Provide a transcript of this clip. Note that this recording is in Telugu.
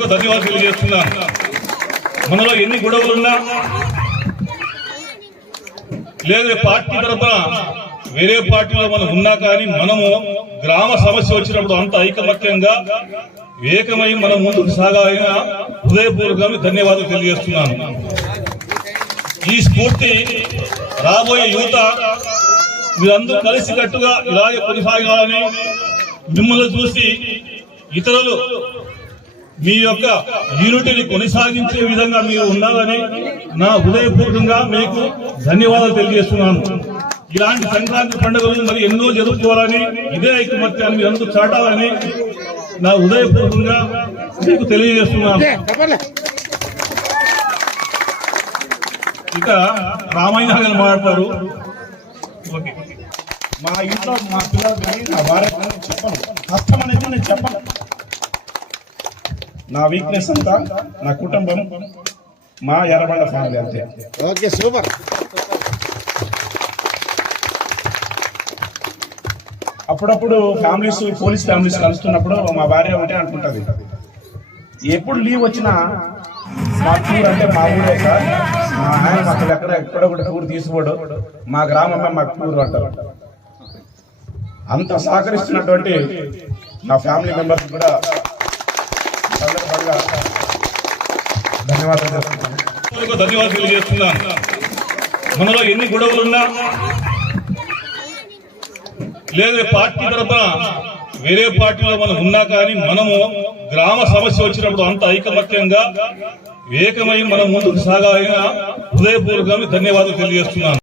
హృదయపూర్వక ధన్యవాదాలు తెలియజేస్తున్నాను మనలో ఎన్ని గొడవలున్నా లేదు పార్టీ తరఫున వేరే పార్టీలో మనం ఉన్నా కానీ మనము గ్రామ సమస్య వచ్చినప్పుడు అంత ఐకమత్యంగా ఏకమై మనం ముందుకు సాగాలని హృదయపూర్వకంగా ధన్యవాదాలు తెలియజేస్తున్నాను. ఈ స్ఫూర్తి రాబోయే యువత మీరందరూ కలిసికట్టుగా ఇలాగే కొనసాగాలని మిమ్మల్ని చూసి ఇతరులు మీ యొక్క యూనిటీని కొనసాగించే విధంగా మీరు ఉండాలని నా హృదయపూర్వకంగా మీకు ధన్యవాదాలు తెలియజేస్తున్నాను. ఇలాంటి సంక్రాంతి పండుగలు మరి ఎన్నో జరుపుకోవాలని ఇదే ఐకమత్యాన్ని మీరు అందరూ చాటాలని నా హృదయపూర్వకంగా మీకు తెలియజేస్తున్నాను. ఇక రామాయణ గారు మాట్లాడతారు. ఓకే. మా ఇంట్లో మా పిల్లలకి నా భార్య చెప్పను. నా వీక్నెస్ అంతా నా కుటుంబం మా ఎర్రబండ ఫ్యామిలీ అంతే. Okay super. అప్పుడప్పుడు ఫ్యామిలీస్ పోలీస్ ఫ్యామిలీస్ కలుస్తున్నప్పుడు మా భార్య ఒకటే అనుకుంటది. ఎప్పుడు లీవ్ వచ్చినా మా టూర్ అంటే మా ఊరే సార్ మా ఆయన అసలు ఎక్కడ ఎక్కడ కూడా టూర్ తీసుకోడు. మా గ్రామమే మా టూర్ అంటారు. అంత సహకరిస్తున్నటువంటి నా ఫ్యామిలీ మెంబర్స్ కూడా ధన్యవాదాలు. చెప్తున్నాను ధన్యవాదాలు తెలియజేస్తున్నాను మనలో ఎన్ని గొడవలున్నా లేదా పార్టీ తరఫున వేరే పార్టీలో మనం ఉన్నా కానీ మనము గ్రామ సమస్య వచ్చినప్పుడు అంత ఐకమత్యంగా ఏకమై మనం ముందుకు సాగాలని హృదయపూర్వకంగా ధన్యవాదాలు తెలియజేస్తున్నాను